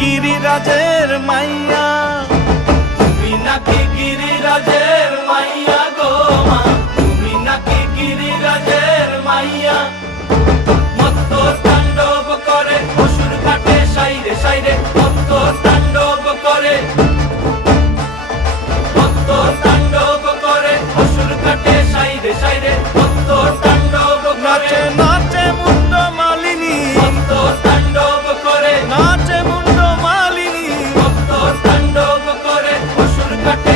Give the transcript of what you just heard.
গিরিরাজের মাইয়া, তুমি নাকি গিরিরাজের মাইয়া গো মা, তুমি নাকি গিরিরাজের মাইয়া। মত্ত তাণ্ডব করে অসুর ঘাটে সাইরে সাইরে, মত্ত তাণ্ডব করে, মত্ত তাণ্ডব করে অসুর ঘাটে সাইরে সাইরে, মত্ত তাণ্ডব করে। নাচে নাচে মুন্ড মালিনী, মত্ত তাণ্ডব করে, নাচে মুন্ড মালিনী, মত্ত তাণ্ডব করে অসুর ঘাটে